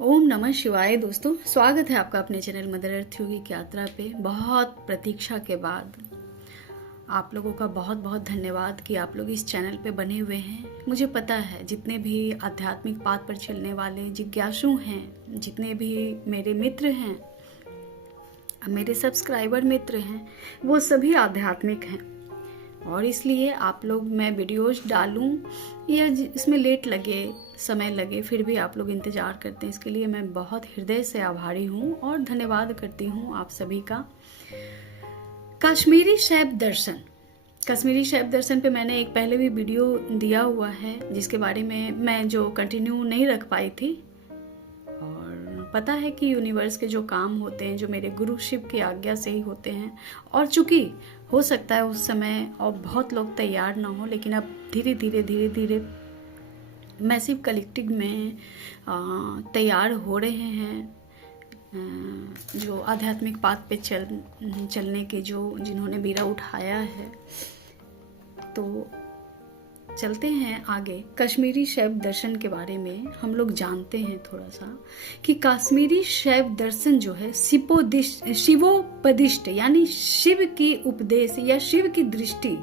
ओम नमः शिवाय। दोस्तों, स्वागत है आपका अपने चैनल मदर अर्थ योगिक यात्रा पे। बहुत प्रतीक्षा के बाद आप लोगों का बहुत बहुत धन्यवाद कि आप लोग इस चैनल पे बने हुए हैं। मुझे पता है जितने भी आध्यात्मिक पाथ पर चलने वाले जिज्ञासु हैं, जितने भी मेरे मित्र हैं, मेरे सब्सक्राइबर मित्र हैं, वो सभी आध्यात्मिक हैं। और इसलिए आप लोग, मैं वीडियोस डालूं या इसमें लेट लगे, समय लगे, फिर भी आप लोग इंतज़ार करते हैं, इसके लिए मैं बहुत हृदय से आभारी हूँ और धन्यवाद करती हूँ आप सभी का। कश्मीरी शैव दर्शन, कश्मीरी शैव दर्शन पे मैंने एक पहले भी वीडियो दिया हुआ है, जिसके बारे में मैं जो कंटिन्यू नहीं रख पाई थी। और पता है कि यूनिवर्स के जो काम होते हैं, जो मेरे गुरु शिव की आज्ञा से ही होते हैं। और चूंकि हो सकता है उस समय और बहुत लोग तैयार ना हो, लेकिन अब धीरे धीरे मैसिव कलेक्टिव में तैयार हो रहे हैं। जो आध्यात्मिक पाथ पे चलने के जिन्होंने बीड़ा उठाया है, तो चलते हैं आगे। कश्मीरी शैव दर्शन के बारे में हम लोग जानते हैं थोड़ा सा कि कश्मीरी शैव दर्शन जो है शिवोपदिष्ट यानी शिव की उपदेश या शिव की दृष्टि,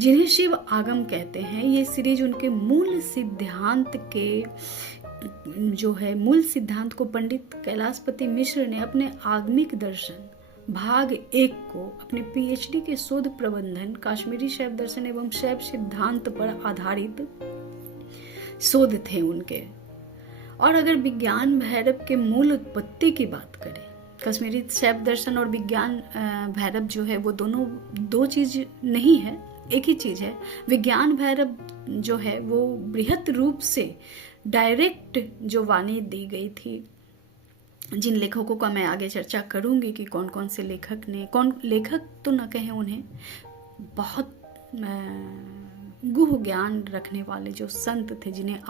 जिन्हें शिव आगम कहते हैं, ये सीरीज उनके मूल सिद्धांत को पंडित कैलाशपति मिश्र ने अपने आगमिक दर्शन भाग 1 को अपने पीएचडी के शोध प्रबंधन कश्मीरी शैव दर्शन एवं शैव सिद्धांत पर आधारित शोध थे उनके। और अगर विज्ञान भैरव के मूल उत्पत्ति की बात करें, कश्मीरी शैव दर्शन और विज्ञान भैरव जो है वो दोनों दो चीज नहीं है, एक ही चीज है। विज्ञान भैरव जो है वो बृहत रूप से डायरेक्ट जो वाणी दी गई थी, जिन लेखकों का मैं आगे चर्चा करूंगी कि कौन कौन से लेखक तो न कहें उन्हें, बहुत गुह ज्ञान रखने वाले जो संत थे, जिन्हें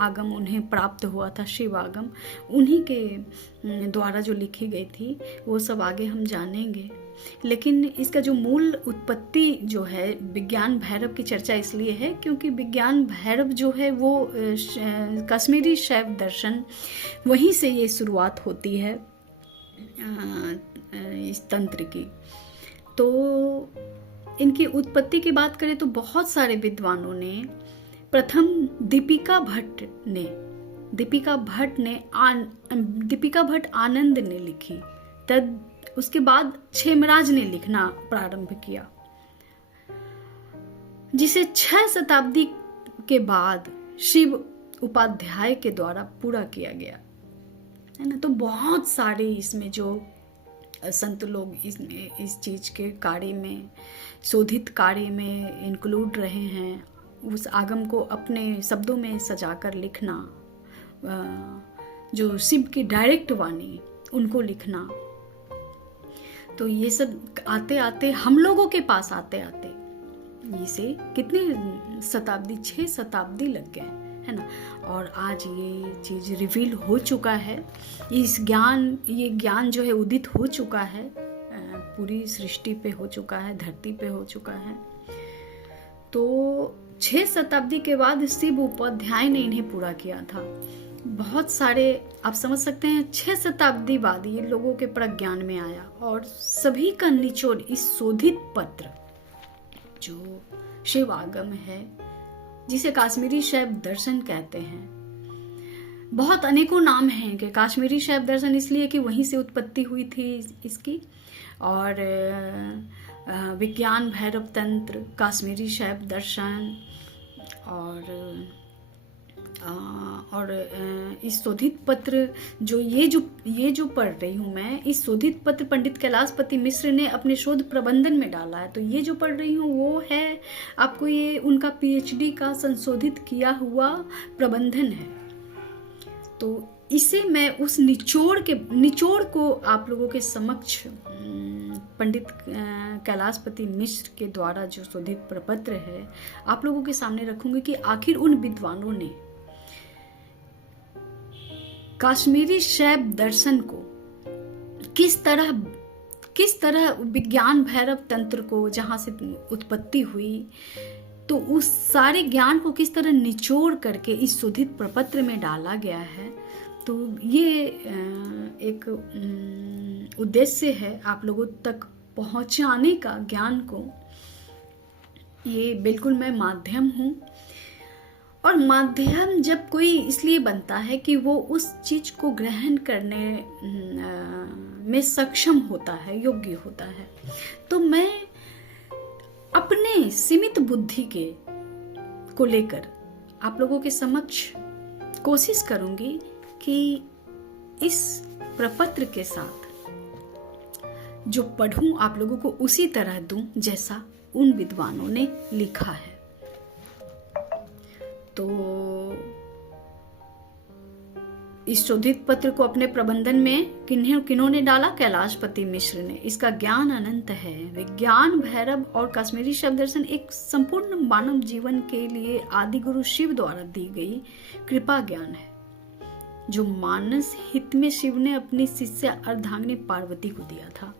आगम उन्हें प्राप्त हुआ था, शिव आगम, उन्हीं के द्वारा जो लिखी गई थी, वो सब आगे हम जानेंगे। लेकिन इसका जो मूल उत्पत्ति जो है विज्ञान भैरव की चर्चा इसलिए है क्योंकि विज्ञान भैरव जो है वो कश्मीरी शैव दर्शन, वहीं से ये शुरुआत होती है इस तंत्र की। तो इनकी उत्पत्ति की बात करें तो बहुत सारे विद्वानों ने, प्रथम दीपिका भट्ट आनंद ने लिखी, तब उसके बाद क्षेमराज ने लिखना प्रारंभ किया, जिसे 6 शताब्दी के बाद शिव उपाध्याय के द्वारा पूरा किया गया है ना। तो बहुत सारे इसमें जो संत लोग इस चीज के कार्य में, शोधित कार्य में इंक्लूड रहे हैं। उस आगम को अपने शब्दों में सजाकर लिखना, जो शिव की डायरेक्ट वाणी उनको लिखना, तो ये सब आते आते हम लोगों के पास आते आते इसे कितने शताब्दी, 6 शताब्दी लग गए, है ना। और आज ये चीज रिवील हो चुका है, ये ज्ञान जो है उदित हो चुका है, पूरी सृष्टि पे हो चुका है, धरती पे हो चुका है। तो 6 शताब्दी के बाद शिव उपाध्याय ने इन्हें पूरा किया था। बहुत सारे आप समझ सकते हैं, 6 शताब्दी बाद ये लोगों के प्रज्ञान में आया और सभी का निचोड़ इस शोधित पत्र जो शिव आगम है, जिसे कश्मीरी शैव दर्शन कहते हैं। बहुत अनेकों नाम हैं कि कश्मीरी शैव दर्शन इसलिए कि वहीं से उत्पत्ति हुई थी इसकी, और विज्ञान भैरव तंत्र, कश्मीरी शैव दर्शन, और इस शोधित पत्र जो ये जो पढ़ रही हूँ मैं, इस शोधित पत्र पंडित कैलाशपति मिश्र ने अपने शोध प्रबंधन में डाला है। तो ये जो पढ़ रही हूँ वो है, आपको ये उनका पीएचडी का संशोधित किया हुआ प्रबंधन है। तो इसे मैं उस निचोड़ को आप लोगों के समक्ष पंडित कैलाशपति मिश्र के द्वारा जो शोधित प्रपत्र है, आप लोगों के सामने रखूंगी कि आखिर उन विद्वानों ने कश्मीरी शैव दर्शन को किस तरह विज्ञान भैरव तंत्र को, जहां से उत्पत्ति हुई, तो उस सारे ज्ञान को किस तरह निचोड़ करके इस शोधित प्रपत्र में डाला गया है। तो ये एक उद्देश्य है आप लोगों तक पहुंचाने का ज्ञान को। ये बिल्कुल मैं माध्यम हूँ, और माध्यम जब कोई इसलिए बनता है कि वो उस चीज को ग्रहण करने में सक्षम होता है, योग्य होता है। तो मैं अपने सीमित बुद्धि को लेकर आप लोगों के समक्ष कोशिश करूंगी कि इस प्रपत्र के साथ जो पढ़ूं आप लोगों को उसी तरह दूं जैसा उन विद्वानों ने लिखा है। तो इस शोधित पत्र को अपने प्रबंधन में किन्होंने डाला? कैलाशपति मिश्र ने। इसका ज्ञान अनंत है। विज्ञान भैरव और कश्मीरी शब्द दर्शन एक संपूर्ण मानव जीवन के लिए आदि गुरु शिव द्वारा दी गई कृपा ज्ञान है, जो मानस हित में शिव ने अपनी शिष्य अर्धांगिनी पार्वती को दिया था।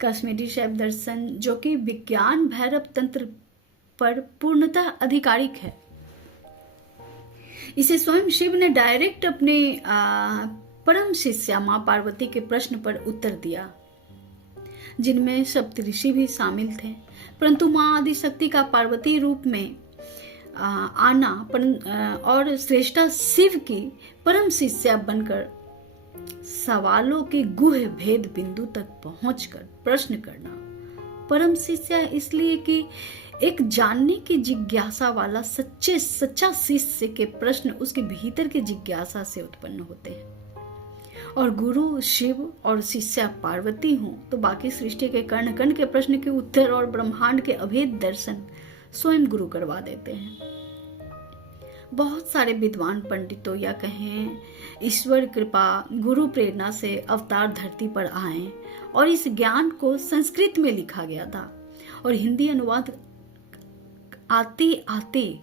कश्मीरी शैव दर्शन जो कि विज्ञान भैरव तंत्र पर पूर्णतः आधिकारिक है, इसे स्वयं शिव ने डायरेक्ट अपने परम शिष्या मां पार्वती के प्रश्न पर उत्तर दिया, जिनमें सप्तऋषि भी शामिल थे। परंतु मां आदिशक्ति का पार्वती रूप में आना और श्रेष्ठा शिव की परम शिष्या बनकर सवालों के गुह भेद बिंदु तक पहुंचकर प्रश्न करना। परम शिष्या इसलिए कि एक जानने की जिज्ञासा वाला सच्चा शिष्य के प्रश्न उसके भीतर के जिज्ञासा से उत्पन्न होते हैं, और गुरु शिव और शिष्या पार्वती हों तो बाकी सृष्टि के कण कण के प्रश्न के उत्तर और ब्रह्मांड के अभेद दर्शन स्वयं गुरु करवा देते हैं। बहुत सारे विद्वान पंडितों या कहें ईश्वर कृपा गुरु प्रेरणा से अवतार धरती पर आए और इस ज्ञान को संस्कृत में लिखा गया था, और हिंदी अनुवाद आते आते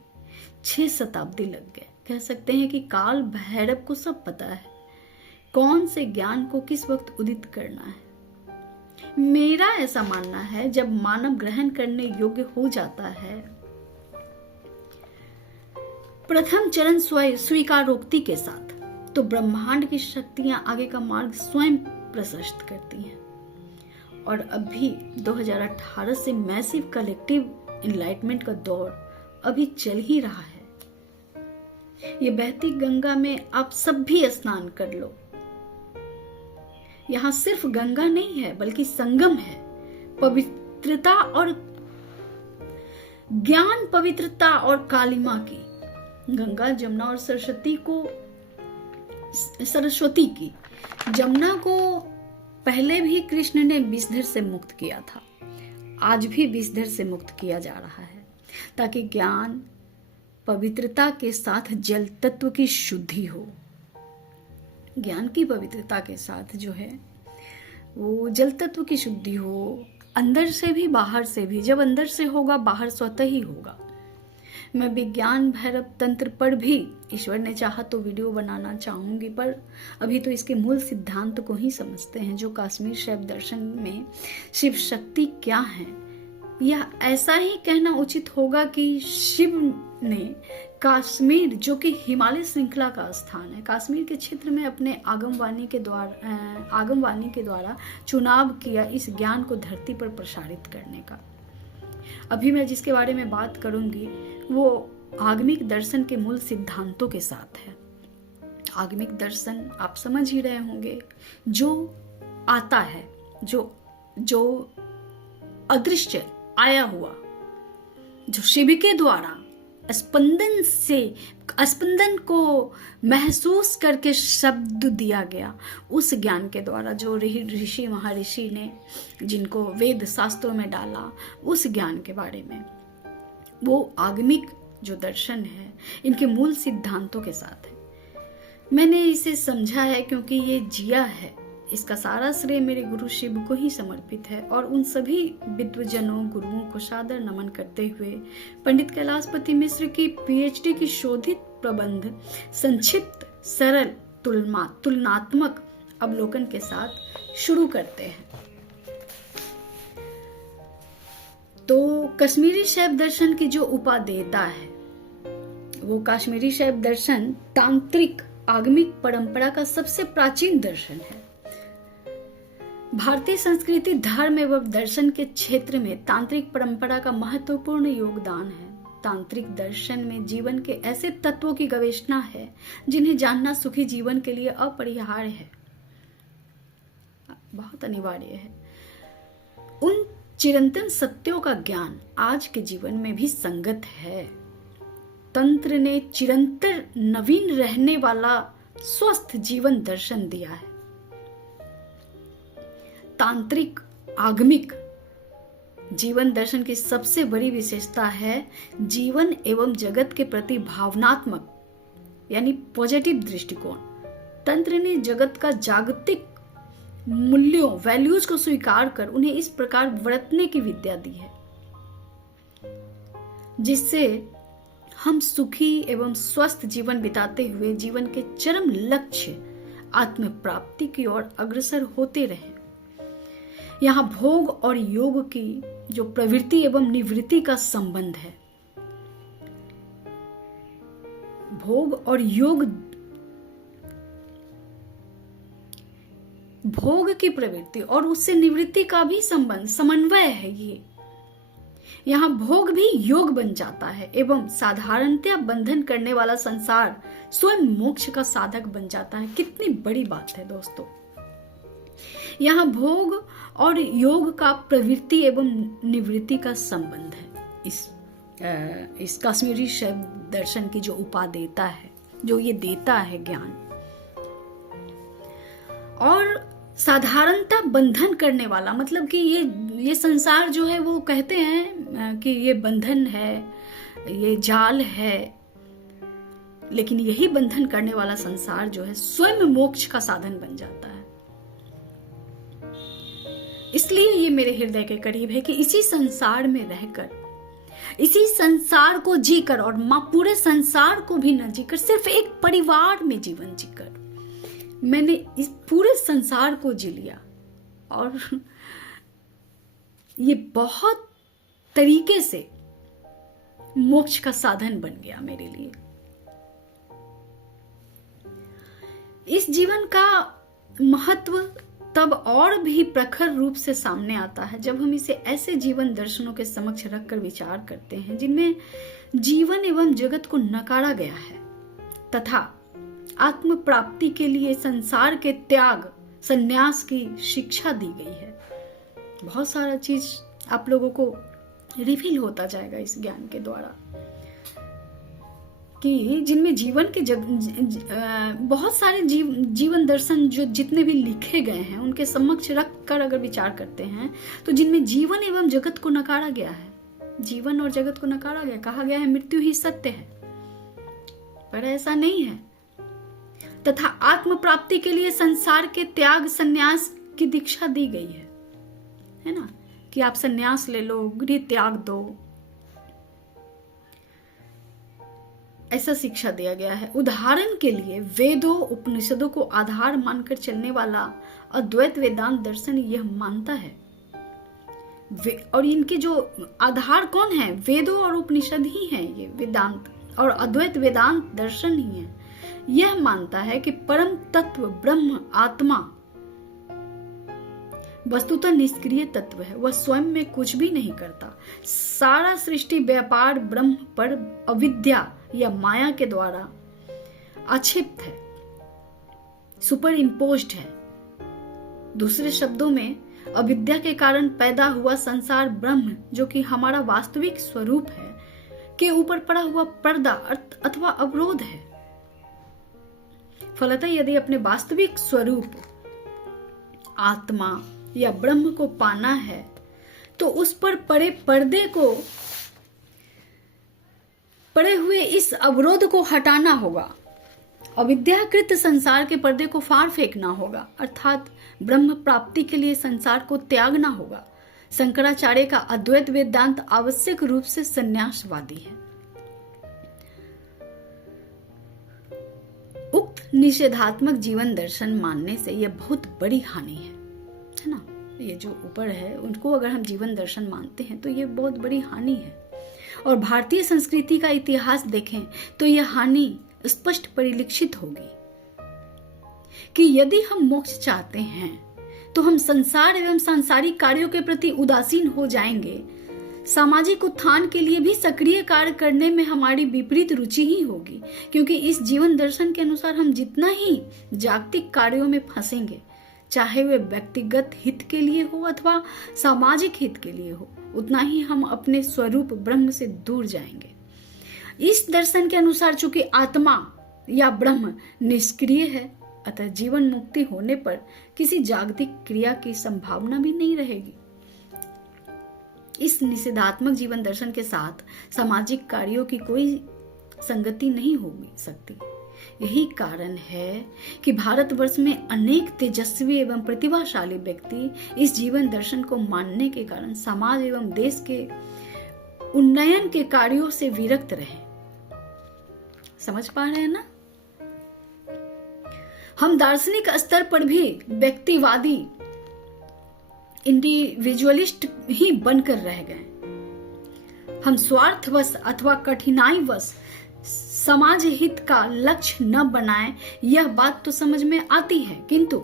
6 शताब्दी लग गए। कह सकते हैं कि काल भैरव को सब पता है कौन से ज्ञान को किस वक्त उदित करना है। मेरा ऐसा मानना है जब मानव ग्रहण करने योग्य हो जाता है, प्रथम चरण स्वीकारोक्ति के साथ, तो ब्रह्मांड की शक्तियां आगे का मार्ग स्वयं प्रशस्त करती हैं। और अभी 2018 से मैसिव कलेक्टिव इनलाइटमेंट का दौर अभी चल ही रहा है। ये बहती गंगा में आप सब भी स्नान कर लो। यहां सिर्फ गंगा नहीं है बल्कि संगम है। पवित्रता और ज्ञान, पवित्रता और कालिमा की, गंगा जमुना और सरस्वती की। जमुना को पहले भी कृष्ण ने विषधर से मुक्त किया था, आज भी विषधर से मुक्त किया जा रहा है, ताकि ज्ञान पवित्रता के साथ जल तत्व की शुद्धि हो। ज्ञान की पवित्रता के साथ जो है वो जल तत्व की शुद्धि हो, अंदर से भी बाहर से भी। जब अंदर से होगा बाहर स्वतः ही होगा। मैं विज्ञान भैरव तंत्र पर भी ईश्वर ने चाहा तो वीडियो बनाना चाहूंगी, पर अभी तो इसके मूल सिद्धांत को ही समझते हैं, जो कश्मीर शैव दर्शन में शिव शक्ति क्या है। या ऐसा ही कहना उचित होगा कि शिव ने कश्मीर, जो कि हिमालय श्रृंखला का स्थान है, कश्मीर के क्षेत्र में अपने आगमवाणी के द्वारा चुनाव किया इस ज्ञान को धरती पर प्रसारित करने का। अभी मैं जिसके बारे में बात करूंगी वो आगमिक दर्शन के मूल सिद्धांतों के साथ है। आगमिक दर्शन आप समझ ही रहे होंगे, जो आता है, जो अदृश्य आया हुआ, जो शिव के द्वारा स्पंदन को महसूस करके शब्द दिया गया, उस ज्ञान के द्वारा जो ऋषि महर्षि ने जिनको वेद शास्त्रों में डाला, उस ज्ञान के बारे में, वो आगमिक जो दर्शन है इनके मूल सिद्धांतों के साथ है। मैंने इसे समझा है क्योंकि ये जिया है। इसका सारा श्रेय मेरे गुरु शिव को ही समर्पित है, और उन सभी विद्वजनों गुरुओं को सादर नमन करते हुए पंडित कैलाशपति मिश्र की पीएचडी की शोधित प्रबंध संक्षिप्त सरल तुलनात्मक अवलोकन के साथ शुरू करते हैं। तो कश्मीरी शैव दर्शन की जो उपादेयता है, वो कश्मीरी शैव दर्शन तांत्रिक आगमिक परंपरा का सबसे प्राचीन दर्शन है। भारतीय संस्कृति, धर्म एवं दर्शन के क्षेत्र में तांत्रिक परंपरा का महत्वपूर्ण योगदान है। तांत्रिक दर्शन में जीवन के ऐसे तत्वों की गवेषणा है जिन्हें जानना सुखी जीवन के लिए अपरिहार्य है, बहुत अनिवार्य है। उन चिरंतन सत्यों का ज्ञान आज के जीवन में भी संगत है। तंत्र ने चिरंतर नवीन रहने वाला स्वस्थ जीवन दर्शन दिया है। तांत्रिक आगमिक जीवन दर्शन की सबसे बड़ी विशेषता है जीवन एवं जगत के प्रति भावनात्मक यानी पॉजिटिव दृष्टिकोण। तंत्र ने जगत का जागतिक मूल्यों वैल्यूज को स्वीकार कर उन्हें इस प्रकार बरतने की विद्या दी है जिससे हम सुखी एवं स्वस्थ जीवन बिताते हुए जीवन के चरम लक्ष्य आत्म प्राप्ति की ओर अग्रसर होते रहे। यहाँ भोग और योग की जो प्रवृत्ति एवं निवृत्ति का संबंध है, भोग और योग, भोग की प्रवृत्ति और उससे निवृत्ति का भी संबंध समन्वय है। ये यहाँ भोग भी योग बन जाता है एवं साधारणतया बंधन करने वाला संसार स्वयं मोक्ष का साधक बन जाता है। कितनी बड़ी बात है दोस्तों। यहाँ भोग और योग का प्रवृत्ति एवं निवृत्ति का संबंध है। इस कश्मीरी शैव दर्शन की जो उपादेयता है, जो ये देता है ज्ञान, और साधारणता बंधन करने वाला, मतलब कि ये संसार जो है वो कहते हैं कि ये बंधन है, ये जाल है, लेकिन यही बंधन करने वाला संसार जो है स्वयं मोक्ष का साधन बन जाता है। इसलिए ये मेरे हृदय के करीब है कि इसी संसार में रहकर, इसी संसार को जीकर और पूरे संसार को भी न जीकर, सिर्फ एक परिवार में जीवन जीकर मैंने इस पूरे संसार को जी लिया और ये बहुत तरीके से मोक्ष का साधन बन गया मेरे लिए। इस जीवन का महत्व तब और भी प्रखर रूप से सामने आता है जब हम इसे ऐसे जीवन दर्शनों के समक्ष रखकर विचार करते हैं जिनमें जीवन एवं जगत को नकारा गया है तथा आत्म प्राप्ति के लिए संसार के त्याग संन्यास की शिक्षा दी गई है। बहुत सारा चीज आप लोगों को रिवील होता जाएगा इस ज्ञान के द्वारा कि जिनमें जीवन के बहुत सारे जीवन दर्शन जो जितने भी लिखे गए हैं उनके समक्ष रख कर अगर विचार करते हैं तो जिनमें जीवन एवं जगत को नकारा गया है, जीवन और जगत को नकारा गया, कहा गया है मृत्यु ही सत्य है, पर ऐसा नहीं है। तथा आत्म प्राप्ति के लिए संसार के त्याग संन्यास की दीक्षा दी गई है ना, कि आप संन्यास ले लो, गृह त्याग दो, ऐसा शिक्षा दिया गया है। उदाहरण के लिए वेदों उपनिषदों को आधार मानकर चलने वाला अद्वैत वेदांत दर्शन यह मानता है, और इनके जो आधार कौन है, वेदों और उपनिषद ही हैं, ये वेदांत और अद्वैत वेदांत दर्शन ही है। यह मानता है कि परम तत्व ब्रह्म आत्मा वस्तुतः निष्क्रिय तत्व है, वह स्वयं में कुछ भी नहीं करता। सारा सृष्टि व्यापार ब्रह्म पर अविद्या या माया के द्वारा आक्षिप्त है, सुपर इम्पोज्ड है। दूसरे शब्दों में अविद्या के कारण पैदा हुआ संसार ब्रह्म, जो कि हमारा वास्तविक स्वरूप है, के ऊपर पड़ा हुआ पर्दा अथवा अवरोध है। फलतः यदि अपने वास्तविक स्वरूप आत्मा या ब्रह्म को पाना है तो उस पर पड़े पर्दे को, पड़े हुए इस अवरोध को हटाना होगा। अविद्याकृत संसार के पर्दे को फाड़ फेंकना होगा, अर्थात ब्रह्म प्राप्ति के लिए संसार को त्यागना होगा। शंकराचार्य का अद्वैत वेदांत आवश्यक रूप से संन्यासवादी है। उक्त निषेधात्मक जीवन दर्शन मानने से यह बहुत बड़ी हानि है ना। ये जो ऊपर है उनको अगर हम जीवन दर्शन मानते हैं तो ये बहुत बड़ी हानि है। और भारतीय संस्कृति का इतिहास देखें तो यह हानि स्पष्ट परिलक्षित होगी कि यदि हम मोक्ष चाहते हैं तो हम संसार एवं सांसारिक कार्यों के प्रति उदासीन हो जाएंगे। सामाजिक उत्थान के लिए भी सक्रिय कार्य करने में हमारी विपरीत रुचि ही होगी, क्योंकि इस जीवन दर्शन के अनुसार हम जितना ही जागतिक कार्यों में फंसेंगे, चाहे वे व्यक्तिगत हित के लिए हो अथवा सामाजिक हित के लिए हो, उतना ही हम अपने स्वरूप ब्रह्म से दूर जाएंगे। इस दर्शन के अनुसार चूंकि आत्मा या ब्रह्म निष्क्रिय है, अतः जीवन मुक्ति होने पर किसी जागतिक क्रिया की संभावना भी नहीं रहेगी। इस निषेधात्मक जीवन दर्शन के साथ सामाजिक कार्यों की कोई संगति नहीं हो सकती। यही कारण है कि भारतवर्ष में अनेक तेजस्वी एवं प्रतिभाशाली व्यक्ति इस जीवन दर्शन को मानने के कारण समाज एवं देश के उन्नयन के कार्यों से विरक्त रहे। समझ पा रहे हैं ना? हम दार्शनिक स्तर पर भी व्यक्तिवादी इंडिविजुअलिस्ट ही बनकर रह गए। हम स्वार्थवश अथवा कठिनाईवश समाज हित का लक्ष्य न बनाएं, यह बात तो समझ में आती है, किंतु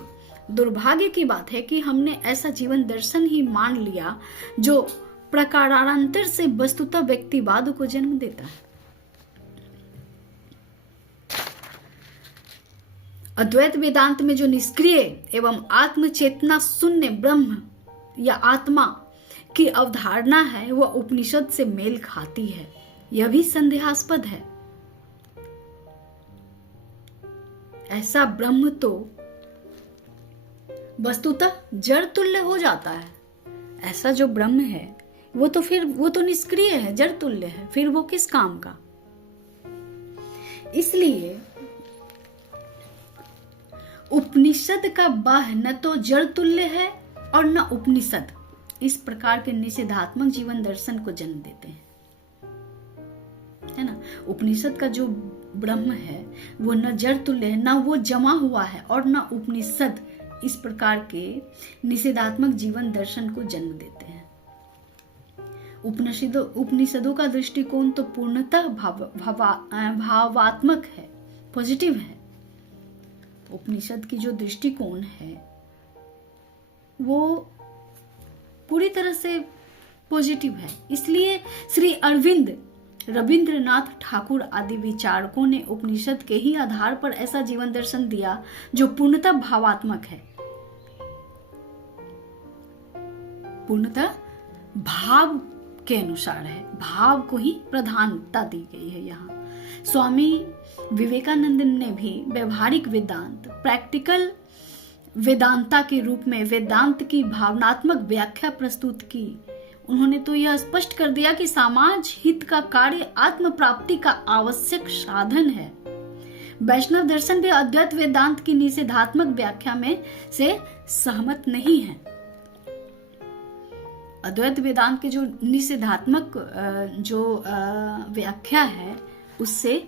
दुर्भाग्य की बात है कि हमने ऐसा जीवन दर्शन ही मान लिया जो प्रकारांतर से वस्तुतः व्यक्तिवाद को जन्म देता है। अद्वैत वेदांत में जो निष्क्रिय एवं आत्मचेतना शून्य ब्रह्म या आत्मा की अवधारणा है वह उपनिषद से मेल खाती है। यह भी संदेहास्पद है। ऐसा ब्रह्म तो वस्तुतः जड़ तुल्य हो जाता है। ऐसा जो ब्रह्म है वो तो निष्क्रिय है, जड़ तुल्य है, फिर वो किस काम का? इसलिए उपनिषद का बाह्य न तो जड़ तुल्य है और न उपनिषद इस प्रकार के निषेधात्मक जीवन दर्शन को जन्म देते हैं, है ना। उपनिषद का जो ब्रह्म है वो न जड़ तुल्य है, न वो जमा हुआ है, और न उपनिषद इस प्रकार के निषेधात्मक जीवन दर्शन को जन्म देते हैं। उपनिषदों का दृष्टिकोण तो पूर्णतः भावात्मक है, पॉजिटिव है। उपनिषद की जो दृष्टिकोण है वो पूरी तरह से पॉजिटिव है। इसलिए श्री अरविंद, रविंद्रनाथ ठाकुर आदि विचारकों ने उपनिषद के ही आधार पर ऐसा जीवन दर्शन दिया जो पूर्णतः भावात्मक है, पूर्णतः भाव के अनुसार है, भाव को ही प्रधानता दी गई है। यहाँ स्वामी विवेकानंद ने भी व्यवहारिक वेदांत, प्रैक्टिकल वेदांता के रूप में वेदांत की भावनात्मक व्याख्या प्रस्तुत की। उन्होंने तो यह स्पष्ट कर दिया कि समाज हित का कार्य आत्म प्राप्ति का आवश्यक साधन है। वैष्णव दर्शन भी अद्वैत वेदांत की निषेधात्मक व्याख्या में से सहमत नहीं है। अद्वैत वेदांत के जो निषेधात्मक व्याख्या है उससे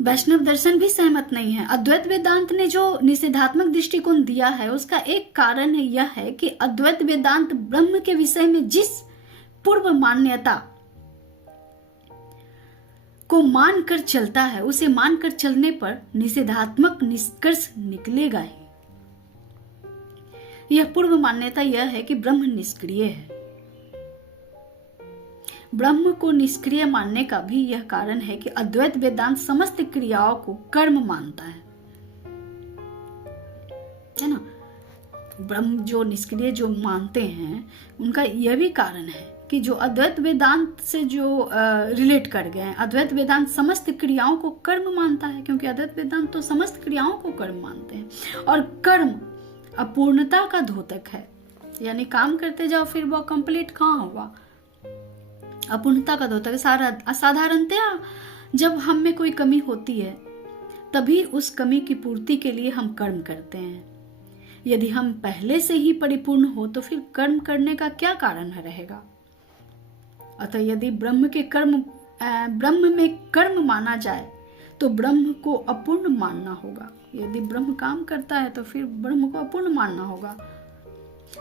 वैष्णव दर्शन भी सहमत नहीं है। अद्वैत वेदांत ने जो निषेधात्मक दृष्टिकोण दिया है उसका एक कारण यह है कि अद्वैत वेदांत ब्रह्म के विषय में जिस पूर्व मान्यता को मानकर चलता है उसे मानकर चलने पर निषेधात्मक निष्कर्ष निकलेगा ही। यह पूर्व मान्यता यह है कि ब्रह्म निष्क्रिय है। ब्रह्म को निष्क्रिय मानने का भी यह कारण है कि अद्वैत वेदांत समस्त क्रियाओं को कर्म मानता है ना। ब्रह्म जो निष्क्रिय जो मानते हैं उनका यह भी कारण है कि जो अद्वैत वेदांत से जो रिलेट कर गए हैं, अद्वैत वेदांत समस्त क्रियाओं को कर्म मानता है, क्योंकि अद्वैत वेदांत तो समस्त क्रियाओं को कर्म मानते हैं। और कर्म अपूर्णता का द्योतक है, यानी काम करते जाओ फिर वो कंप्लीट कहाँ होगा, अपूर्णता का द्योतक। साधारणतया जब हम में कोई कमी होती है तभी उस कमी की पूर्ति के लिए हम कर्म करते हैं। यदि हम पहले से ही परिपूर्ण हो तो फिर कर्म करने का क्या कारण रहेगा। अतः यदि ब्रह्म में कर्म माना जाए तो ब्रह्म को अपूर्ण मानना होगा। यदि ब्रह्म काम करता है तो फिर ब्रह्म को अपूर्ण मानना होगा।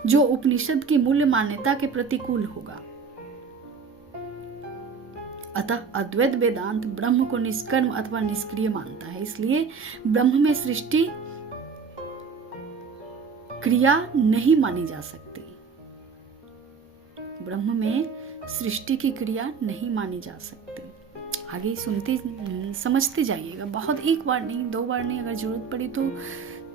जो उपनिषद की मूल्य मान्यता के प्रतिकूल होगा। अतः अद्वैत वेदांत ब्रह्म को निष्कर्म अथवा निष्क्रिय मानता है। इसलिए ब्रह्म में सृष्टि क्रिया नहीं मानी जा सकती। ब्रह्म में सृष्टि की क्रिया नहीं मानी जा सकती। आगे सुनते समझते जाइएगा। बहुत एक बार नहीं, 2 बार नहीं, अगर जरूरत पड़ी तो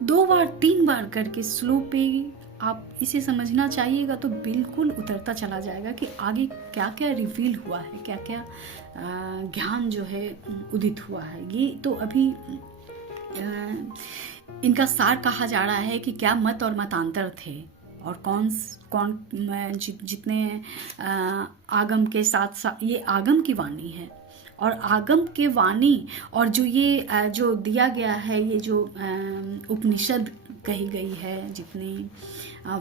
2 बार 3 बार करके स्लो पे आप इसे समझना चाहिएगा तो बिल्कुल उतरता चला जाएगा कि आगे क्या क्या रिवील हुआ है, क्या क्या ज्ञान जो है उदित हुआ है। ये तो अभी इनका सार कहा जा रहा है कि क्या मत और मतांतर थे और कौन जितने आगम के साथ साथ, ये आगम की वाणी है और आगम के वाणी और जो ये जो दिया गया है, ये जो उपनिषद कही गई है, जितने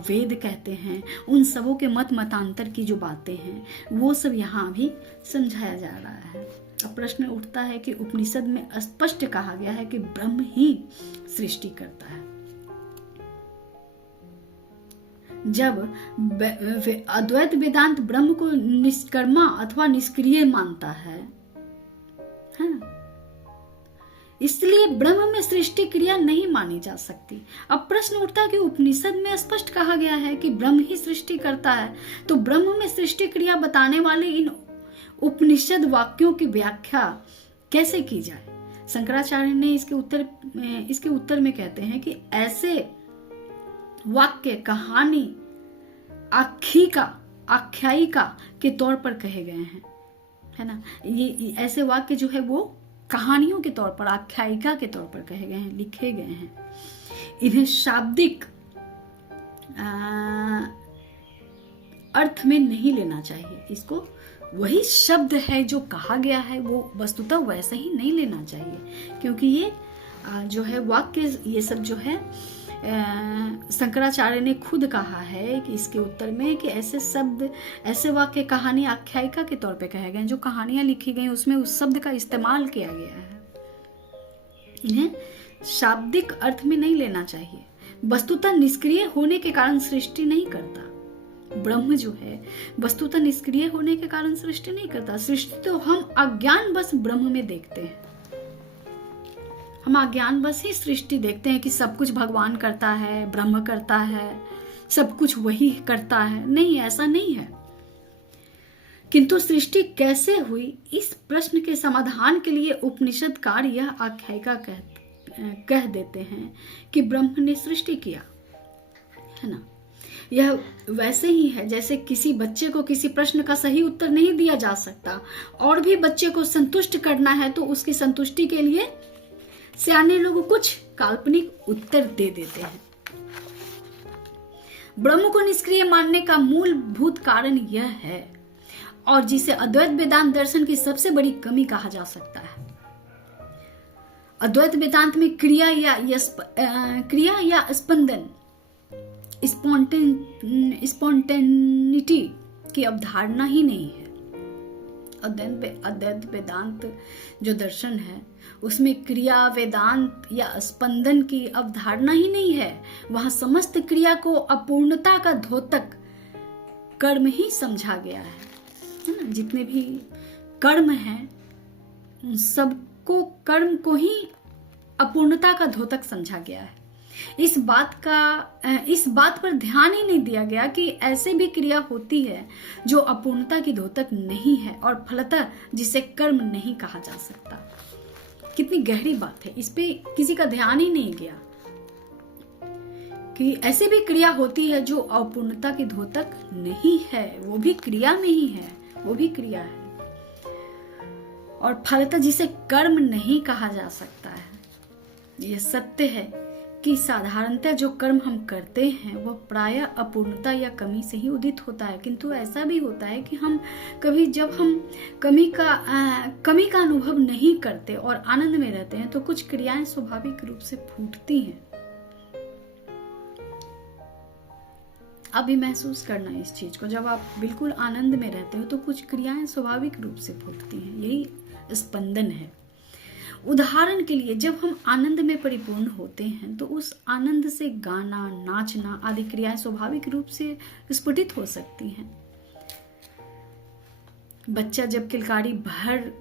वेद कहते हैं, उन सबों के मत मतांतर की जो बातें हैं वो सब यहाँ भी समझाया जा रहा है। अब प्रश्न उठता है कि उपनिषद में स्पष्ट कहा गया है कि ब्रह्म ही सृष्टि करता है। जब अद्वैत वेदांत ब्रह्म को निष्कर्मा अथवा निष्क्रिय मानता है, इसलिए ब्रह्म में सृष्टि क्रिया नहीं मानी जा सकती। अब प्रश्न उठता है कि उपनिषद में स्पष्ट कहा गया है कि ब्रह्म ही सृष्टि करता है, तो ब्रह्म में सृष्टि क्रिया बताने वाले इन उपनिषद वाक्यों की व्याख्या कैसे की जाए। शंकराचार्य ने इसके उत्तर में कहते हैं कि ऐसे वाक्य कहानी आख्यायिका के तौर पर कहे गए हैं, है ना। ये ऐसे वाक्य जो है वो कहानियों के तौर पर, आख्यायिका के तौर पर कहे गए हैं, लिखे गए हैं। इन्हें शाब्दिक अर्थ में नहीं लेना चाहिए। इसको वही शब्द है जो कहा गया है वो वस्तुतः वैसे ही नहीं लेना चाहिए, क्योंकि ये जो है वाक्य, ये सब जो है शंकराचार्य ने खुद कहा है कि इसके उत्तर में कि ऐसे शब्द, ऐसे वाक्य कहानी आख्यायिका के तौर पे कहे गए, जो कहानियां लिखी गई उसमें उस शब्द का इस्तेमाल किया गया है। इन्हें शाब्दिक अर्थ में नहीं लेना चाहिए। वस्तुतः निष्क्रिय होने के कारण सृष्टि नहीं करता। ब्रह्म जो है वस्तुतः निष्क्रिय होने के कारण सृष्टि नहीं करता। सृष्टि तो हम अज्ञान बस ब्रह्म में देखते हैं। हम अज्ञान बस ही सृष्टि देखते हैं कि सब कुछ भगवान करता है, ब्रह्म करता है, सब कुछ वही करता है। नहीं, ऐसा नहीं है। किंतु सृष्टि कैसे हुई, इस प्रश्न के समाधान के लिए उपनिषदकार यह आख्यायिका कह देते हैं कि ब्रह्म ने सृष्टि किया, है ना। यह वैसे ही है जैसे किसी बच्चे को किसी प्रश्न का सही उत्तर नहीं दिया जा सकता और भी बच्चे को संतुष्ट करना है तो उसकी संतुष्टि के लिए सियाने लोग कुछ काल्पनिक उत्तर दे देते हैं। ब्रह्म को निष्क्रिय मानने का मूलभूत कारण यह है, और जिसे अद्वैत वेदांत दर्शन की सबसे बड़ी कमी कहा जा सकता है। अद्वैत वेदांत में क्रिया या स्पंदन, स्पॉन्टेनिटी की अवधारणा ही नहीं है। अद्वैत वेदांत जो दर्शन है उसमें क्रिया, वेदांत या स्पंदन की अवधारणा ही नहीं है। वहां समस्त क्रिया को अपूर्णता का द्योतक कर्म ही समझा गया है ना। जितने भी कर्म हैं उन सबको, कर्म को ही अपूर्णता का द्योतक समझा गया है। इस बात पर ध्यान ही नहीं दिया गया कि ऐसे भी क्रिया होती है जो अपूर्णता की द्योतक नहीं है और फलतः जिसे कर्म नहीं कहा जा सकता। कितनी गहरी बात है, इस पे किसी का ध्यान ही नहीं गया कि ऐसे भी क्रिया होती है जो अपूर्णता की द्योतक नहीं है, वो भी क्रिया में ही है, वो भी क्रिया है और फलतः जिसे कर्म नहीं कहा जा सकता है। यह सत्य है कि साधारणतः जो कर्म हम करते हैं वह प्रायः अपूर्णता या कमी से ही उदित होता है, किंतु ऐसा भी होता है कि जब हम कमी का अनुभव नहीं करते और आनंद में रहते हैं तो कुछ क्रियाएं स्वाभाविक रूप से फूटती हैं। आप भी महसूस करना इस चीज को, जब आप बिल्कुल आनंद में रहते हो तो कुछ क्रियाएं स्वाभाविक रूप से फूटती हैं। यही स्पंदन है। उदाहरण के लिए जब हम आनंद में परिपूर्ण होते हैं तो उस आनंद से गाना, नाचना आदि क्रियाएं स्वाभाविक रूप से स्फुटित हो सकती हैं। बच्चा जब किलकारी भर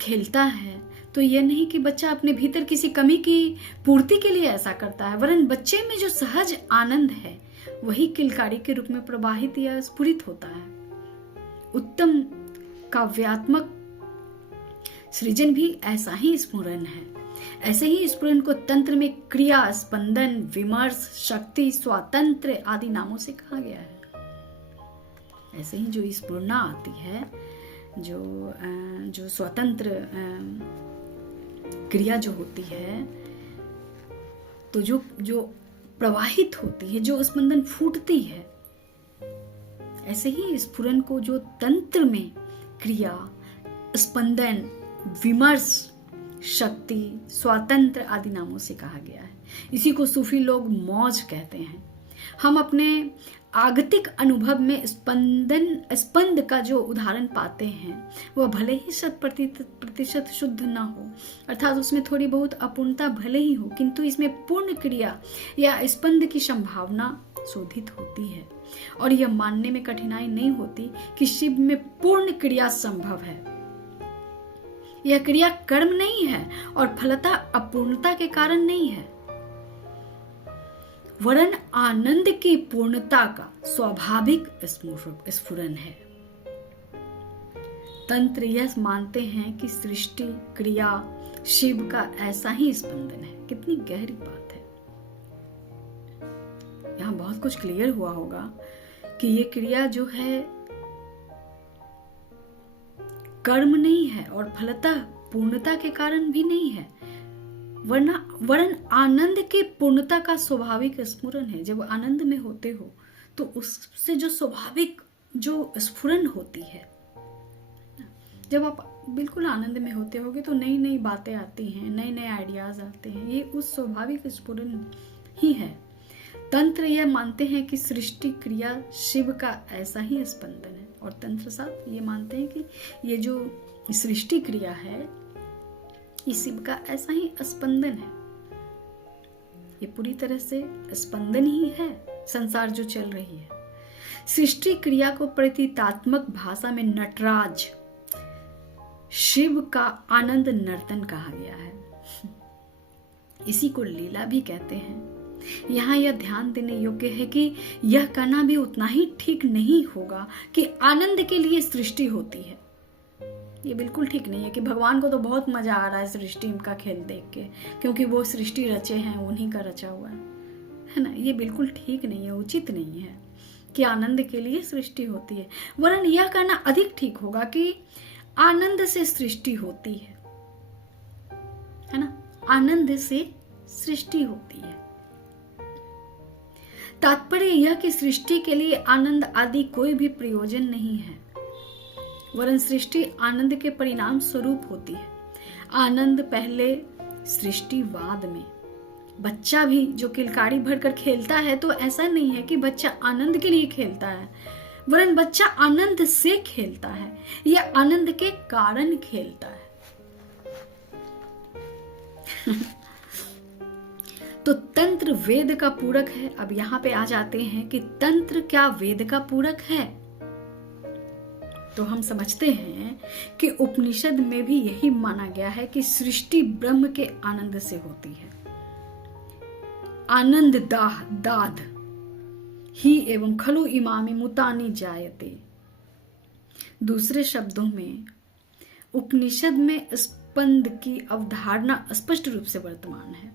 खेलता है तो यह नहीं कि बच्चा अपने भीतर किसी कमी की पूर्ति के लिए ऐसा करता है, वरन बच्चे में जो सहज आनंद है वही किलकारी के रूप में प्रवाहित या स्फुरित होता है। उत्तम काव्यात्मक सृजन भी ऐसा ही स्फुरन है। ऐसे ही स्फुरन को तंत्र में क्रिया, स्पंदन, विमर्श, शक्ति, स्वातंत्र आदि नामों से कहा गया है। ऐसे ही जो स्फुरना आती है, जो स्वतंत्र क्रिया जो होती है, तो जो प्रवाहित होती है, जो स्पंदन फूटती है, ऐसे ही स्फुरन को जो तंत्र में क्रिया, स्पंदन, विमर्श, शक्ति, स्वातंत्र आदि नामों से कहा गया है। इसी को सूफी लोग मौज कहते हैं। हम अपने आगतिक अनुभव में स्पंद का जो उदाहरण पाते हैं वह भले ही 100% शुद्ध ना हो, अर्थात उसमें थोड़ी बहुत अपूर्णता भले ही हो, किंतु इसमें पूर्ण क्रिया या स्पंद की संभावना शोधित होती है। और यह मानने में कठिनाई नहीं होती कि शिव में पूर्ण क्रिया संभव है। यह क्रिया कर्म नहीं है और फलता अपूर्णता के कारण नहीं है, वरन आनंद की पूर्णता का स्वाभाविक स्फुरन है। तंत्र यह मानते हैं कि सृष्टि क्रिया शिव का ऐसा ही स्पंदन है। कितनी गहरी बात है। यहां बहुत कुछ क्लियर हुआ होगा कि ये क्रिया जो है कर्म नहीं है और फलतः पूर्णता के कारण भी नहीं है, वरन आनंद की पूर्णता का स्वाभाविक स्फुरन है। जब आनंद में होते हो तो उससे जो स्वाभाविक जो स्फुरन होती है, जब आप बिल्कुल आनंद में होते होगे तो नई नई बातें आती हैं, नए नए आइडियाज आते हैं, ये उस स्वाभाविक स्फुरन ही है। तंत्र यह मानते हैं कि सृष्टि क्रिया शिव का ऐसा ही स्पंदन है, और तंत्र साथ ये मानते हैं कि ये जो सृष्टि क्रिया है ये शिव का ऐसा ही स्पंदन है। ये पूरी तरह से स्पंदन ही है संसार जो चल रही है। सृष्टि क्रिया को प्रतीकात्मक भाषा में नटराज, शिव का आनंद नर्तन कहा गया है। इसी को लीला भी कहते हैं। यहाँ यह ध्यान देने योग्य है कि यह कहना भी उतना ही ठीक नहीं होगा कि आनंद के लिए सृष्टि होती है। ये बिल्कुल ठीक नहीं है कि भगवान को तो बहुत मजा आ रहा है सृष्टि का खेल देख के, क्योंकि वो सृष्टि रचे हैं, उन्हीं का रचा हुआ है ना। ये बिल्कुल ठीक नहीं है, उचित नहीं है कि आनंद के लिए सृष्टि होती है, वरन यह कहना अधिक ठीक होगा कि आनंद से सृष्टि होती है ना। आनंद से सृष्टि होती है। तात्पर्य यह कि सृष्टि के लिए आनंद आदि कोई भी प्रयोजन नहीं है, वरन सृष्टि आनंद के परिणाम स्वरूप होती है। आनंद पहले, सृष्टिवाद में। बच्चा भी जो किलकारी भरकर खेलता है तो ऐसा नहीं है कि बच्चा आनंद के लिए खेलता है, वरन बच्चा आनंद से खेलता है या आनंद के कारण खेलता है। तो तंत्र वेद का पूरक है। अब यहां पे आ जाते हैं कि तंत्र क्या वेद का पूरक है। तो हम समझते हैं कि उपनिषद में भी यही माना गया है कि सृष्टि ब्रह्म के आनंद से होती है। आनंद दाद ही एवं खलु इमामी मुतानी जायते। दूसरे शब्दों में उपनिषद में स्पंद की अवधारणा स्पष्ट रूप से वर्तमान है।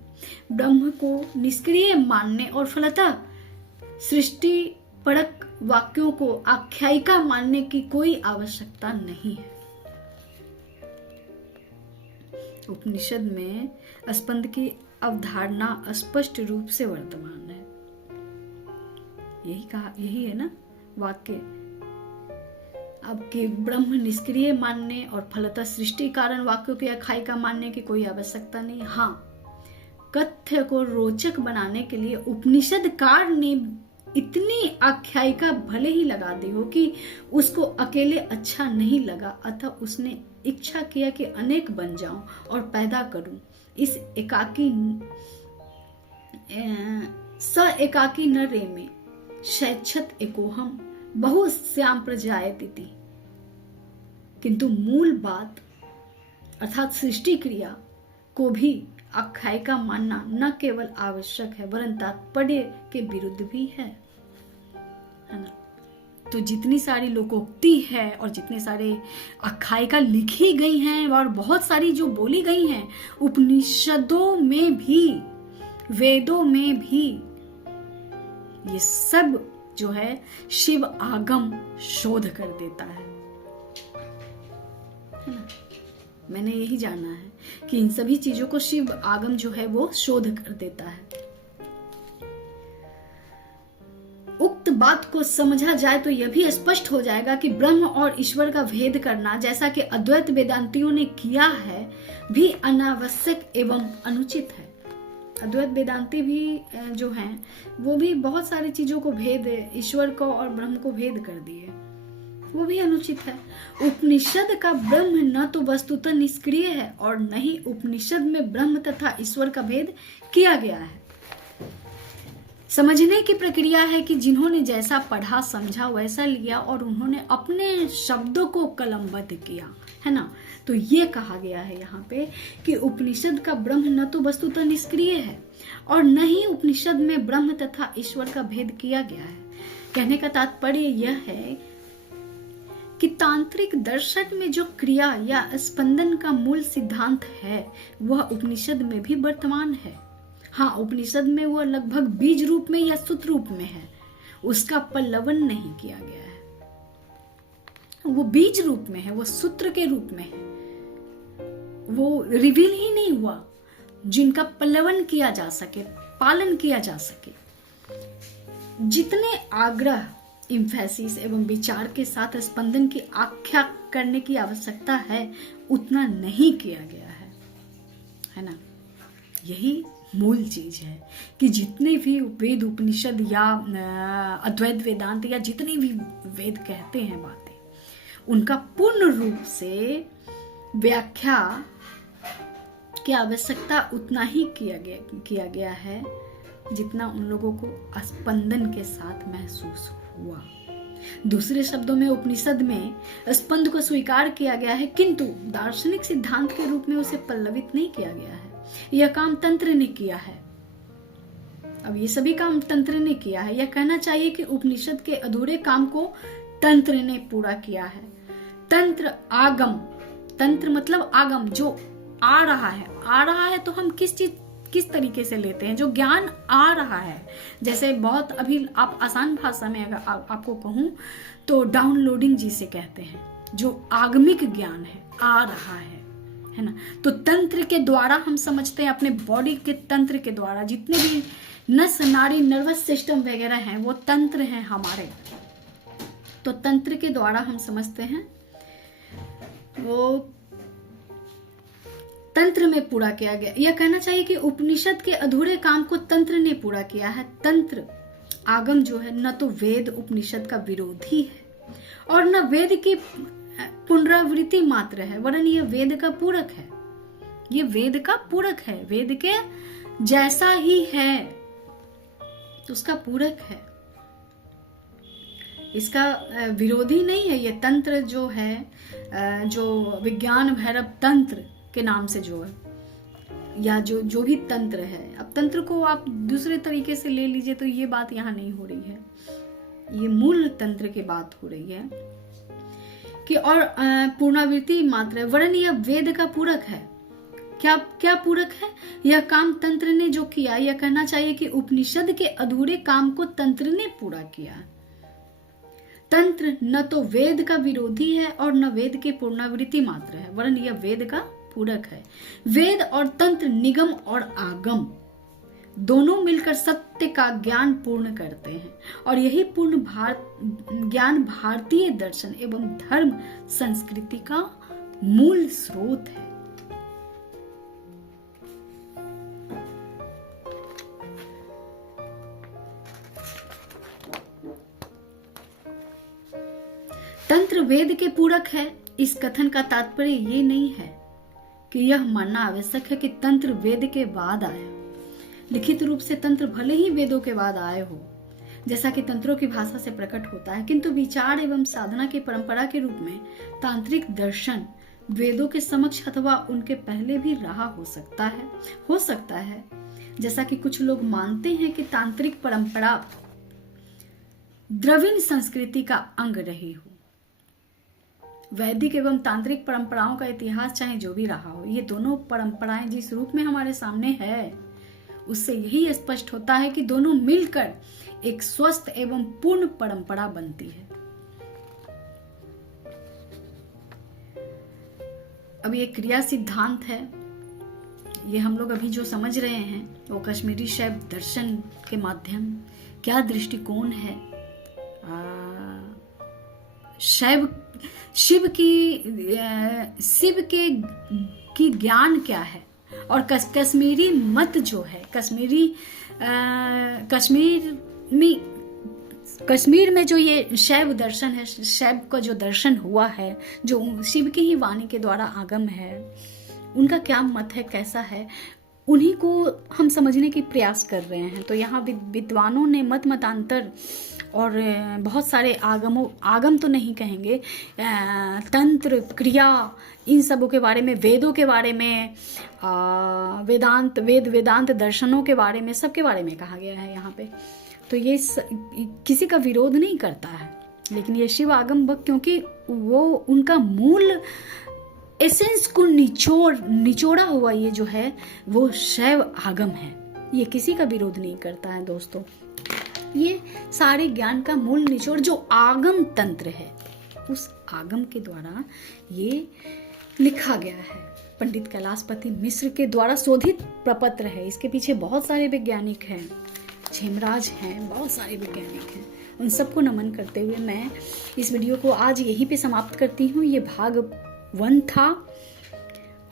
ब्रह्म को निष्क्रिय मानने और फलतः सृष्टि परक वाक्यों को आख्यायिका मानने की कोई आवश्यकता नहीं है। उपनिषद में स्पंद की अवधारणा स्पष्ट रूप से वर्तमान है। यही है ना वाक्य। अब कि ब्रह्म निष्क्रिय मानने और फलतः सृष्टि कारण वाक्यों की आख्यायिका मानने की कोई आवश्यकता नहीं। हाँ, कथ्य को रोचक बनाने के लिए उपनिषदकार ने इतनी आख्यायिका भले ही लगा दी हो कि उसको अकेले अच्छा नहीं लगा, अतः उसने इच्छा किया कि अनेक बन जाऊं और पैदा करूं इस एकाकी स एकाकी न रेमे शैच्छत एकोहम बहु श्याम प्रजायति। किंतु मूल बात अर्थात सृष्टि क्रिया को भी आख्यायिका मानना न केवल आवश्यक है वरन तात्पर्य के विरुद्ध भी है ना। तो जितनी सारी लोकोक्ति है और जितने सारे आख्यायिका लिखी गई हैं और बहुत सारी जो बोली गई हैं उपनिषदों में भी वेदों में भी, ये सब जो है शिव आगम शोध कर देता है ना। मैंने यही जाना है कि इन सभी चीजों को शिव आगम जो है वो शोध कर देता है। उक्त बात को समझा जाए तो यह भी स्पष्ट हो जाएगा कि ब्रह्म और ईश्वर का भेद करना जैसा कि अद्वैत वेदांतियों ने किया है भी अनावश्यक एवं अनुचित है। अद्वैत वेदांती भी जो हैं वो भी बहुत सारी चीजों को भेद, ईश्वर को और ब्रह्म को भेद कर दिए, वो भी अनुचित है। उपनिषद का ब्रह्म न तो वस्तुतः निष्क्रिय है और न ही उपनिषद में ब्रह्म तथा ईश्वर का भेद किया गया है। समझने की प्रक्रिया है कि जिन्होंने जैसा पढ़ा समझा वैसा लिया और उन्होंने अपने शब्दों को कलमबद्ध किया, है ना। तो ये कहा गया है यहाँ पे कि उपनिषद का ब्रह्म न तो वस्तुतः निष्क्रिय है और न ही उपनिषद में ब्रह्म तथा ईश्वर का भेद किया गया है। कहने का तात्पर्य यह है कि तांत्रिक दर्शन में जो क्रिया या स्पंदन का मूल सिद्धांत है वह उपनिषद में भी वर्तमान है। हाँ, उपनिषद में वह लगभग बीज रूप में या सूत्र रूप में है, उसका पल्लवन नहीं किया गया है। वो बीज रूप में है, वो सूत्र के रूप में है, वो रिवील ही नहीं हुआ जिनका पल्लवन किया जा सके, पालन किया जा सके। जितने आग्रह, इम्फेसिस एवं विचार के साथ स्पंदन की आख्या करने की आवश्यकता है उतना नहीं किया गया है ना। यही मूल चीज है कि जितने भी वेद उपनिषद या अद्वैत वेदांत या जितने भी वेद कहते हैं बातें, उनका पूर्ण रूप से व्याख्या की आवश्यकता उतना ही किया गया है जितना उन लोगों को स्पंदन के साथ महसूस हुआ। दूसरे शब्दों में उपनिषद में स्पंद को स्वीकार किया गया है किंतु दार्शनिक सिद्धांत के रूप में उसे पल्लवित नहीं किया गया है। यह काम तंत्र ने किया है। अब ये सभी काम तंत्र ने किया है। यह कहना चाहिए कि उपनिषद के अधूरे काम को तंत्र ने पूरा किया है। तंत्र आगम, तंत्र मतलब आगम, जो आ रहा है तो हम किस तरीके से लेते हैं, जो ज्ञान आ रहा है। जैसे बहुत अभी आप आसान भाषा में अगर आपको कहूं तो डाउनलोडिंग जिसे कहते हैं, जो आगमिक ज्ञान है, आ रहा है ना। तो तंत्र के द्वारा हम समझते हैं, अपने बॉडी के तंत्र के द्वारा जितने भी नस नाड़ी नर्वस सिस्टम वगैरह हैं वो तंत्र हैं हमारे। तो तंत्र के द्वारा हम समझते हैं, वो तंत्र में पूरा किया गया। यह कहना चाहिए कि उपनिषद के अधूरे काम को तंत्र ने पूरा किया है। तंत्र आगम जो है न तो वेद उपनिषद का विरोधी है और न वेद की पुनरावृत्ति मात्र है, वरन यह वेद का पूरक है। ये वेद का पूरक है, वेद के जैसा ही है, उसका पूरक है, इसका विरोधी नहीं है। ये तंत्र जो है, जो विज्ञान भैरव तंत्र के नाम से जो है, या जो भी तंत्र है, अब तंत्र को आप दूसरे तरीके से ले लीजिए तो ये बात यहाँ नहीं हो रही है। ये मूल तंत्र की बात हो रही है कि और पूर्णावृत्ति मात्र है, वरन यह वेद का पूरक है। क्या पूरक है? यह काम तंत्र ने जो किया, यह कहना चाहिए कि उपनिषद के अधूरे काम को तंत्र ने पूरा किया। तंत्र न तो वेद का विरोधी है और न वेद के पूर्णावृत्ति मात्र है, वरन यह वेद का पूरक है। वेद और तंत्र निगम और आगम दोनों मिलकर सत्य का ज्ञान पूर्ण करते हैं और यही पूर्ण ज्ञान भारतीय दर्शन एवं धर्म संस्कृति का मूल स्रोत है। तंत्र वेद के पूरक है इस कथन का तात्पर्य ये नहीं है कि यह मानना आवश्यक है कि तंत्र वेद के बाद आया। लिखित रूप से तंत्र भले ही वेदों के बाद आए हो, जैसा कि तंत्रों की भाषा से प्रकट होता है, किंतु विचार एवं साधना की परंपरा के रूप में तांत्रिक दर्शन वेदों के समक्ष अथवा उनके पहले भी रहा हो सकता है। जैसा कि कुछ लोग मानते हैं कि तांत्रिक परंपरा द्रविड़ संस्कृति का अंग रही हो। वैदिक एवं तांत्रिक परंपराओं का इतिहास चाहे जो भी रहा हो, ये दोनों परंपराएं जिस रूप में हमारे सामने है, उससे यही स्पष्ट होता है कि दोनों मिलकर एक स्वस्थ एवं पूर्ण परंपरा बनती है। अब ये क्रिया सिद्धांत है, ये हम लोग अभी जो समझ रहे हैं वो कश्मीरी शैव दर्शन के माध्यम क्या दृष्टिकोण है, शिव की ज्ञान क्या है, और कश्मीरी मत जो है, कश्मीर में जो ये शैव दर्शन है, शैव का जो दर्शन हुआ है, जो शिव की ही वाणी के द्वारा आगम है, उनका क्या मत है, कैसा है, उन्हीं को हम समझने की प्रयास कर रहे हैं। तो यहाँ विद्वानों ने मतांतर और बहुत सारे आगम तो नहीं कहेंगे, तंत्र, क्रिया, इन सबों के बारे में, वेदों के बारे में, वेदांत दर्शनों के बारे में, सबके बारे में कहा गया है यहाँ पे। तो ये किसी का विरोध नहीं करता है, लेकिन ये शिव आगम भक्त, क्योंकि वो उनका मूल एसेंस को निचोड़ा हुआ ये जो है वो शैव आगम है, ये किसी का विरोध नहीं करता है दोस्तों। ये सारे ज्ञान का मूल निचोड़ जो आगम तंत्र है, उस आगम के द्वारा ये लिखा गया है। पंडित कैलाशपति मिश्र के द्वारा शोधित प्रपत्र है। इसके पीछे बहुत सारे वैज्ञानिक हैं, झेमराज हैं, बहुत सारे वैज्ञानिक हैं। उन सबको नमन करते हुए मैं इस वीडियो को आज यहीं पे समाप्त करती हूँ। ये भाग 1 था,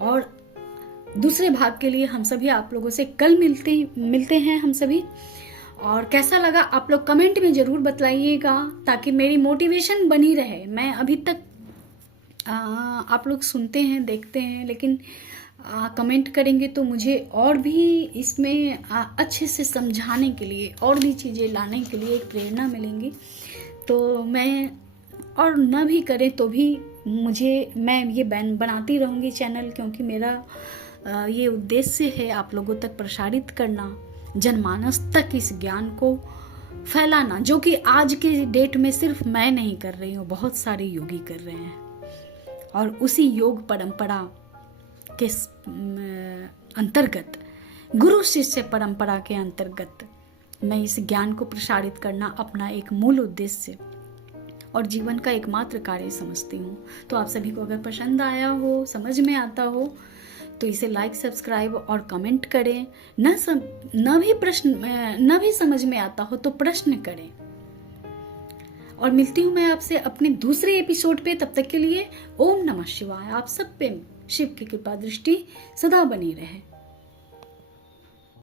और दूसरे भाग के लिए हम सभी आप लोगों से कल मिलते हैं हम सभी। और कैसा लगा आप लोग कमेंट में ज़रूर बतलाइएगा, ताकि मेरी मोटिवेशन बनी रहे। मैं अभी तक आप लोग सुनते हैं, देखते हैं, लेकिन कमेंट करेंगे तो मुझे और भी इसमें अच्छे से समझाने के लिए, और भी चीज़ें लाने के लिए एक प्रेरणा मिलेंगी। तो मैं, और न भी करें तो भी मैं ये बनाती रहूँगी चैनल, क्योंकि मेरा ये उद्देश्य है आप लोगों तक प्रसारित करना, जनमानस तक इस ज्ञान को फैलाना, जो कि आज के डेट में सिर्फ मैं नहीं कर रही हूँ, बहुत सारे योगी कर रहे हैं। और उसी योग परंपरा के अंतर्गत, गुरु शिष्य परंपरा के अंतर्गत मैं इस ज्ञान को प्रसारित करना अपना एक मूल उद्देश्य और जीवन का एकमात्र कार्य समझती हूँ। तो आप सभी को अगर पसंद आया हो, समझ में आता हो, तो इसे लाइक, सब्सक्राइब और कमेंट करें। न भी समझ में आता हो तो प्रश्न करें। और मिलती हूँ मैं आपसे अपने दूसरे एपिसोड पे। तब तक के लिए ओम नमः शिवाय। आप सब पे शिव की कृपा दृष्टि सदा बनी रहे।